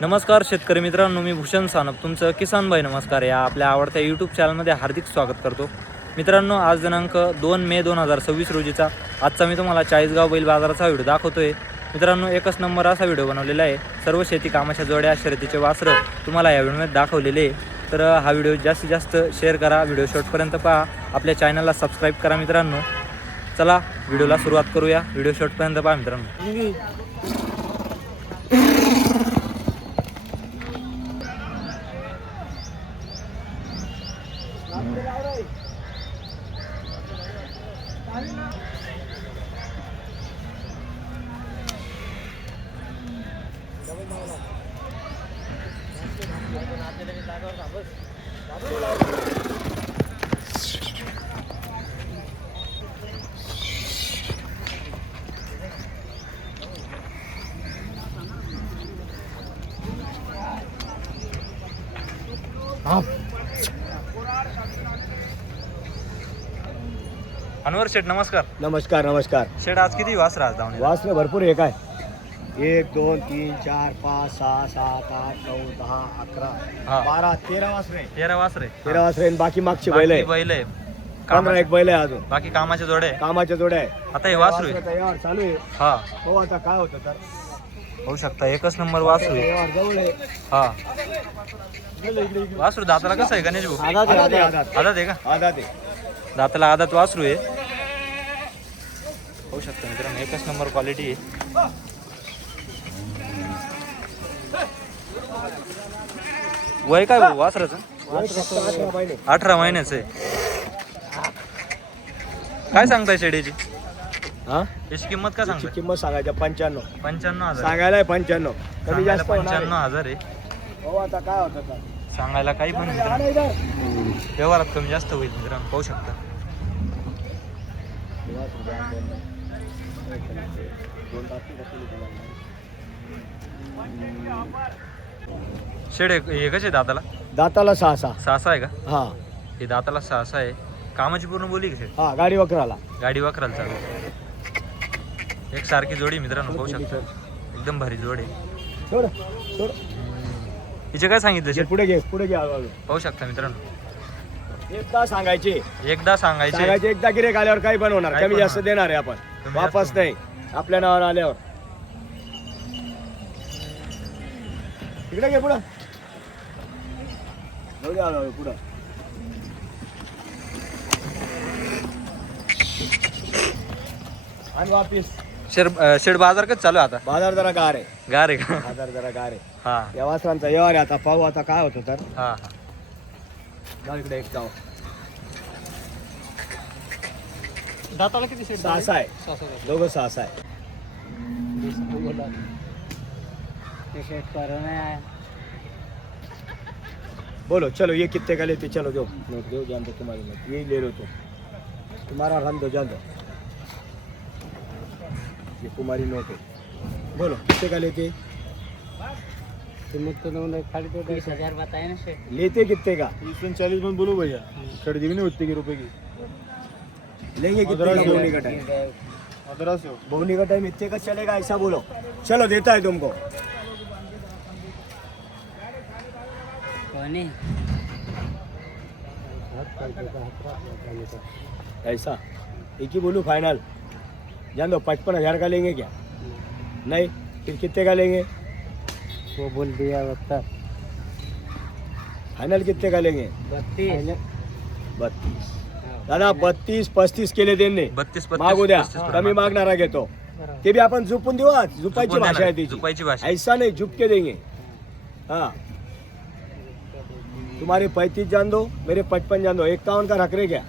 नमस्कार शेतकरी मित्रांनो, मी भूषण सानप तुमचं किसान भाई नमस्कार या आपल्या आवडत्या यूट्यूब चॅनलमध्ये हार्दिक स्वागत करतो. मित्रांनो, आज दिनांक 2 मे 2026 रोजीचा आजचा मी तुम्हाला चाळीसगाव बैल बाजाराचा व्हिडिओ दाखवतोय. मित्रांनो, एकच नंबर असा व्हिडिओ बनवलेला आहे. सर्व शेती कामाच्या जोड्या शर्यतीचे वासरं तुम्हाला या व्हिडिओमध्ये दाखवलेले आहे. तर हा व्हिडिओ जास्तीत जास्त शेअर करा, व्हिडिओ शेवटपर्यंत पहा, आपल्या चॅनलला सबस्क्राईब करा. मित्रांनो, चला व्हिडिओला सुरुवात करूया. व्हिडिओ शेवटपर्यंत पहा मित्रांनो. अनवर शेठ नमस्कार. नमस्कार नमस्कार. शेठ आज किती वासरं आज धावणे? वासरे भरपूर आहे काय. 1 2 3 4 5 6 7 8 9 10 11 हा. 12 13 वासरे. 13 वासरे. 13 वासरे आणि बाकी मागचे बैल आहे. बैल आहे. 15 एक बैल आहे अजून. बाकी कामाचे जोडे आहे. कामाच्या जोड्या आहे. आता हे वासरू आहे. वासरं तयार चालू आहे. हा, हो आता काय होतं तर होऊ शकता एकच नंबर वासरू आहे. तयार जवळ आहे. हा, इकडे, इकडे, इकडे. वासरू दाताला कसं आहे गणेश भाऊ? आदात आहे, आदात. आदात आहे का? आदात आहे. दाताला आदात वासरू आहे. होऊ शकतं मित्रांनो, एकच नंबर क्वालिटी आहे. वय काय भाऊ वासराचं? वासरं 18 महिने. 18 महिन्याचं आहे. काय सांगताय शेडीची? हा, याची किंमत काय याची सांगताय? किंमत सांगायच्या 95. 95,000. सांगायला 95. कमी जास्त होणार आहे. 95,000 आहे. हो आता काय होतं तर सांगायला काही पण मित्रांनो, व्यवहारात कमी जास्त होईल मित्रांनो, पाहू शकता. शेड हे कसे दाताला? दाताला 6 सहा आहे का? हा हे दाताला 6 आहे. कामाची पूर्ण बोली का शेड? हा गाडी वकराला. गाडी वाकराल चालू. एक सारखी जोडी मित्रांनो, पाहू शकता. एकदम भारी जोड आहे. सोड सोड. हिचे काय सांगितलं शेड? पुढे घे हळूहळू. पाहू शकता मित्रांनो. एकदा सांगायचे एकदा सांगायचे. एकदा गिरेक आल्यावर काही पण होणार. काही कमी पण जास्त होणार. देणार आहे आपण. कमी वापस जास्त नाही आपल्या नावावर आल्यावर. इकडे घे पुढं. जाऊ दे हळूहळू पुढं. आणि वापिस. शेड बाजार कसं चालू आहे आता? बाजार जरा गार आहे. गार आहे का? बाजार जरा गार आहे. हा या वासरांचा व्यवहार आहे. आता पाहू आता काय होतं तर. हा. जाऊ इकडे एक जाऊ. दाताला किती शेड? 6 आहे. दोघं 6 आहे. बोलो चलो ये कितने का लेते? चलो दो नोट दो. जान दो तुम्हारी नोट. यही ले लो तुम. तुम्हारा रन दो. जान दो. ये तुम्हारी नोट है. बोलो कितने का लेते? कीमत तो 20,000 बताए ना शेठ. लेते कितने का? 40 में बोलो भैया. खरीदी भी नहीं होती की रुपए की. लेंगे कितने का? बोनी का टाइम. 1500. बोनी का टाइम इतने का चलेगा ऐसा बोलो. चलो देता है तुमको. कोणी ऐसा एक ही बोलूं फाइनल. जान दो. 55,000 का लेंगे क्या? नहीं फिर कितने का लेंगे? वो बोल दिया बता. फाइनल कितने का लेंगे? 32. 32. दादा 32-35 केले देणे. 32 मागू द्या. कमी मागणारा घेतो. ते भी आपण झुपून देऊ. आज झुपायची झुपून भाषा आहे देणार. त्याची. झुपायची भाषा. ऐसा नहीं झुक के देंगे. हाँ तुम्हारे 35 जान दो, मेरे 55 जान दो. 51 का रख रहे क्या?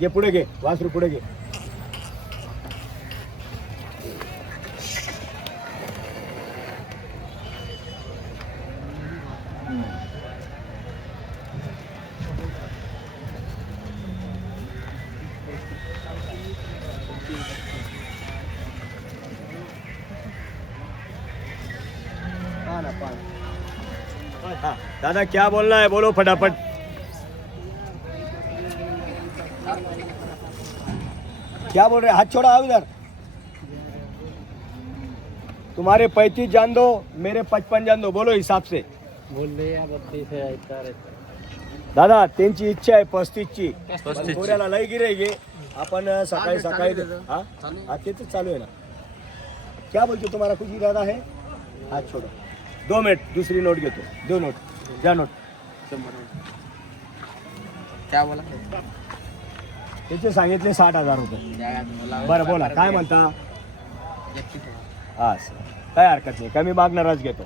ये पुढे घे. वासरू पुढे घे. हाँ, दादा क्या बोलना है बोलो फटाफट। क्या बोल रहे हैं? हाथ छोड़ा, आओ इधर। तुम्हारे 35 जान दो, मेरे 55 जान दो, बोलो हिसाब से. बोल दिया 32,000. दादा त्यांची इच्छा आहे 35ची. 35 ची. गोऱ्याला लय गिऱ्हाईक आहे. आपण सकाळी सकाळी हाँ हाँ ते तो चालू है ना. क्या बोलते तुम्हारा कुछ इरादा है? हाथ छोड़ो. 2 मिनट दूसरी नोट घेतो. 2 नोट ज्या नोट क्या बोला? त्याचे सांगितले 60,000 रुपये. बरं बोला काय म्हणता? हा काय हरकत नाही, कमी मागणारच घेतो.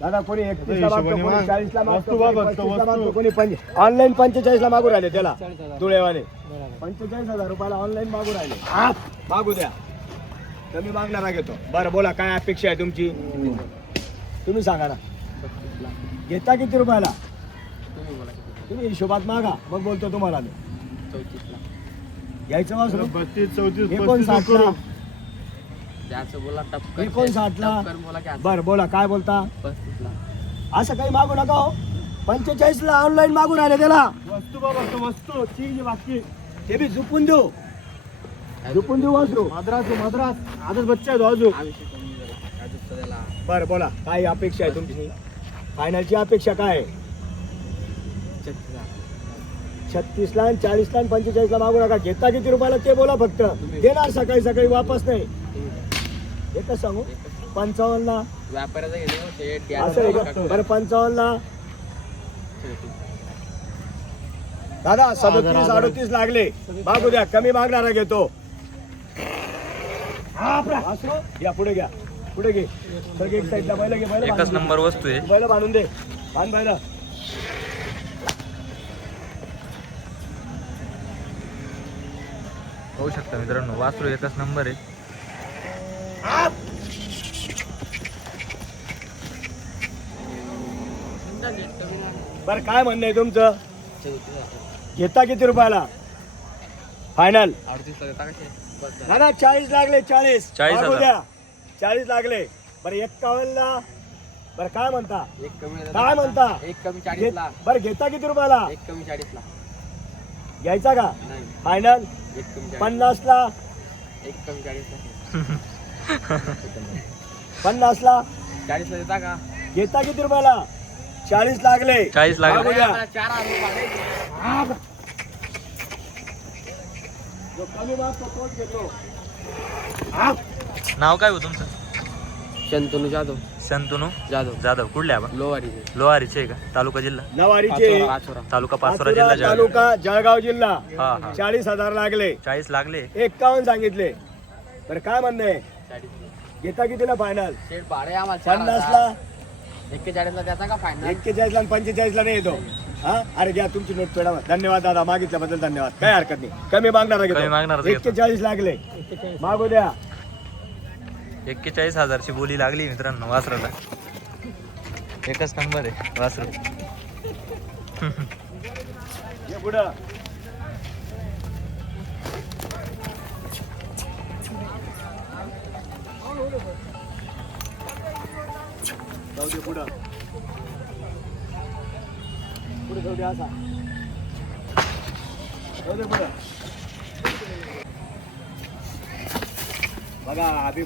दादा कोणी 31 ला मागतो, कोणी 40 ला मागतो, कोणी 35 ला मागतो, कोणी ऑनलाईन 45 ला मागू राहिले. त्याला धुळेवाले 45,000 रुपयाला ऑनलाईन मागू राहिले. मागू द्या, कमी मागणारा घेतो. बरं बोला काय अपेक्षा आहे तुमची? तुम्ही सांगा ना. घेता किती रुपयाला? तुम्ही हिशोबात मागा, मग बोलतो तुम्हाला मी. 34 ला घ्यायचं वासरू 32, 34, 59 ला, ज्याचं बोला टपकन 59 ला. बोला की बरं बोला काय बोलता? 35 ला. असं काही मागू नका हो. 45 ला ऑनलाईन मागून राहिले त्याला. वस्तू बाबा तो वस्तू चीज बाकी ते बी झुपून देऊ, झुपून देऊ वासरू. मद्रास आजच बच्चा आहे तो अजून. बरं बोला काय अपेक्षा आहे तुमची? फायनलची अपेक्षा काय आहे? 36 ला, 40 ला, 45 ला मागू नका. घेता किती रुपयाला ते बोला फक्त. देणार सकाळी सकाळी वापस नाही. एकच सांगू 55 ला व्यापाऱ्याचा घेणे असं आहे का? बरं 55 ला दादा 37, 38 लागले. मागू द्या, कमी मागणारा घेतो. वासरू, या पुढे घ्या, पुढे घे. सगळे एक साईडला बैल घे. बैल एकच नंबर वस्तू आहे. बैल बांधून दे. बांध बैल. पाहू शकता मित्रांनो, वासरू एकच नंबर आहे. बरं काय म्हणणं आहे तुमचं? घेता किती रुपयाला फायनल? 38 ला देता कसे? दादा 40 लागले. 40 40,000. मागू द्या. 40 लागले. बरं 51 ला. बरं काय म्हणता? एक कमी काय म्हणता? एक कमी 40 ला. बरं घेता किती रुपयाला? एक कमी 40 ला. घ्यायचा का नाही फायनल? एक कमी 50 ला. एक कमी 40 ला. 50 ला 40 ला देता का? घेता किती रुपयाला? 40 लागले. 40 लागले. मागू द्या. 4,000 रुपये. जो कमी मागतो तोच घेतो. नाव काय हो तुमचं? शंतनू जाधव. शंतनू जाधव जाधव. कुठले आपण? लोवारीचे. लोहारीचे आहे का? तालुका जिल्हा? नवारीचे पाचोरा. तालुका पाचोरा पाचोरा जिल्हा जळगाव. तालुका जळगाव जिल्हा. हा हा 40,000 लागले. 40 लागले. 51 सांगितले. तर काय म्हणणं आहे? 40 ला. घेता कितीला फायनल? शेठ भाडे आम्हाला 50 ला. 41 ला देता का फायनल? 41 ला आणि 45 ला नाही येतो. हा अरे घ्या तुमची नोट पेडा. धन्यवाद दादा, मागितल्याबद्दल धन्यवाद. काय हरकत नाही, कमी मागणार कमी मागणारच घेतो. 41 लागले. मागू द्या. 41,000ची बोली लागली मित्रांनो वासराला. एकच नंबर आहे वासरू. ये पुढं. जाऊ दे पुढं. पुढे जाऊ दे असा. जाऊ दे पुढं. बघा अभि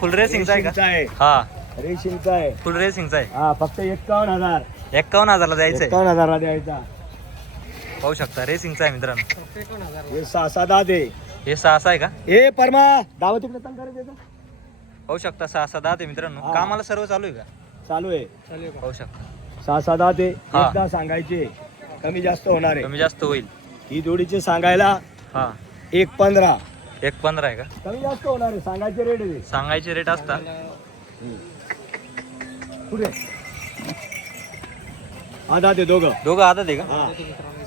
फुल रेसिंगचा आहे का? आहे. हा रेशीमचा आहे. फुल रेसिंगचा आहे. हा फक्त 51,000. 51,000ला द्यायचंय. 51,000 द्यायचा. पाहू शकता रेसिंगचा आहे मित्रांनो. हे 6 दात आहे. हे 6 आहे का? हे परमा दावा तिकडे तंग करायचं. पाहू शकता 6 दात आहे मित्रांनो. हा. कामाला सर्व चालू आहे का? चालू आहे. पाहू शकता 6 दात आहे. हा. एकदा सांगायचे, कमी जास्त होणार आहे. कमी जास्त होईल. ही जोडीचे सांगायला हा 1,15. 1,15 आहे का? कमी जास्त होणार आहे. सांगायचे रेट आहे. सांगायचे रेट असता. पुढे आधा ते दोघं. दोघं आदत आहे का? हा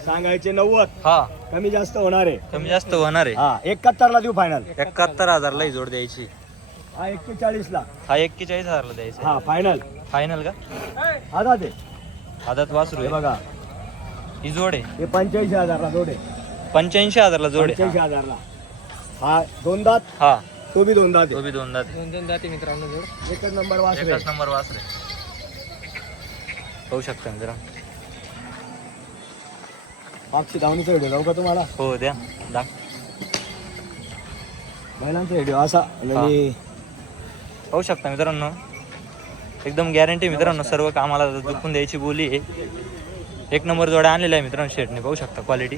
सांगायचे 90. हा कमी जास्त होणार आहे. कमी जास्त होणार आहे. हा 71 ला देऊ फायनल. 71,000ला ही जोड द्यायची. हा 41 ला. हा 41,000ला द्यायचा. हा फायनल. फायनल का? आधा ते आदत वासरू हे आहे. बघा ही जोड आहे. हे 85,000 ला जोड आहे. 85,000ला जोड आहे. 85,000 ला. हा 2 दात. हा तो बी 2 दात तो आहे. बी 2 दात. 2 जाती मित्रांनो जोड. एकच नंबर वासरे. एकच नंबर वासरे. पाहू शकता मित्र. मागची धावणीचा व्हिडिओ जाऊ का तुम्हाला? हो द्या दाख. बैलांचा व्हिडिओ असा आणि पाहू शकता मित्रांनो, एकदम गॅरंटी मित्रांनो, सर्व कामाला झुकून द्यायची बोली आहे. एक नंबर जोड्या आणलेल्या आहे मित्रांनो शेटने, पाहू शकता क्वालिटी.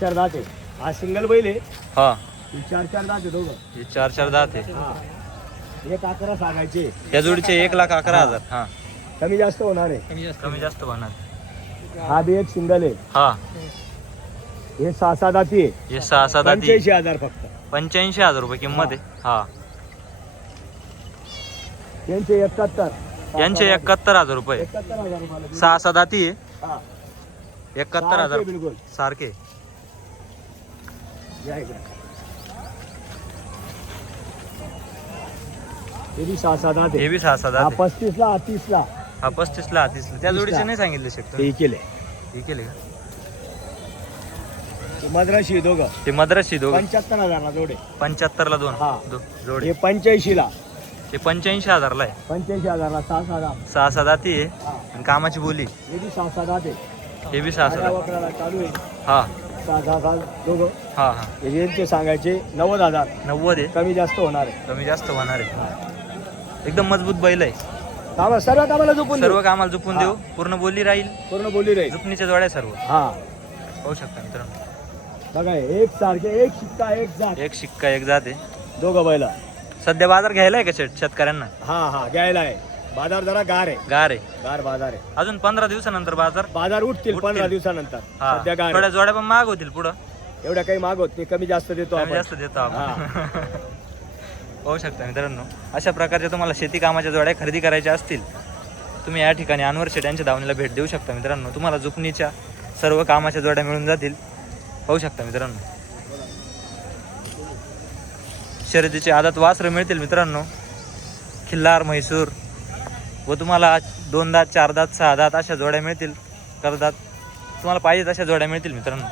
चार दात आहे. हा सिंगल बैल आहे. हा, ही चार चार दात आहे दोघं. हे 4 दात आहे. हा. एक 11 सांगायचे. या जोडीचे 1,11,000. हा, कमी जास्त होणार आहे. कमी जास्त होणार. हा बी एक सिंगल आहे. हा, हे 6 दाती आहे. हे 6 दाती. 85,000 फक्त. 85,000 रुपये किंमत आहे. हा, यांचे 71. यांचे 71,000 रुपये. 71,000 रुपयाला. 6 दाती आहे. हा. 71,000 बिलकुल. सारखे. या इकडे. हे बी 6 दात हे आहे. बी 6 हा दात आहे. 35 ला 30 ला. हा 35ला 30ला. त्या जोडीचे नाही सांगितले शकतो. हे केले. हे केले का? हे मद्राशी आहे दोघं. ते मद्रासी दोघं 75,000 ला जोडे. 75ला हा. जोडे. हे 85 ला. ते 85,000ला आहे. 85,000 ला 6 दात. 6 दाती आहे. हा. आणि कामाची बोली. हे बी 6 दात आहे. हे बी 6 साध्या दात. वक्राला चालू आहे. हा 6 दोघं. हा हा. हे यांचे सांगायचे 90,000. 90 आहे. कमी जास्त होणार आहे. कमी जास्त होणार आहे. एकदम मजबूत बैल आहे. सर्व कामाला झोपून सर्व कामाला झुपून देऊ. पूर्ण बोली राहील. पूर्ण बोली राहील. झुपणीच्या जोड्या सर्व हा पाहू शकता मित्रांनो. बघा एक सारखे, एक शिक्का एक जात. एक शिक्का एक जाते. दोघं बैला. सध्या बाजार घ्यायला आहे का शेतकऱ्यांना? हा घ्यायला आहे. बाजार जरा गार आहे. गार आहे. गार बाजार आहे. अजून 15 दिवसानंतर बाजार बाजार उठतील 15 दिवसानंतर. हा. सध्या गार थोड्या आहे. जोड्या पण महाग होतील पुढं. एवढ्या काही मागवत नाही. कमी जास्त देतो कमी आपण. जास्त देतो आपण. पाहू शकता मित्रांनो, अशा प्रकारच्या तुम्हाला शेती कामाच्या जोड्या खरेदी करायच्या असतील, तुम्ही या ठिकाणी अनवर शेट यांच्या दावणीला भेट देऊ शकता मित्रांनो. तुम्हाला जुपणीच्या सर्व कामाच्या जोड्या मिळून जातील. पाहू शकता मित्रांनो, शर्यतीचे आदात वासरं मिळतील मित्रांनो. खिल्लार, म्हैसूर व तुम्हाला 2 दात, 4 दात, 6 दात अशा जोड्या मिळतील. करदात तुम्हाला पाहिजे तशा जोड्या मिळतील मित्रांनो.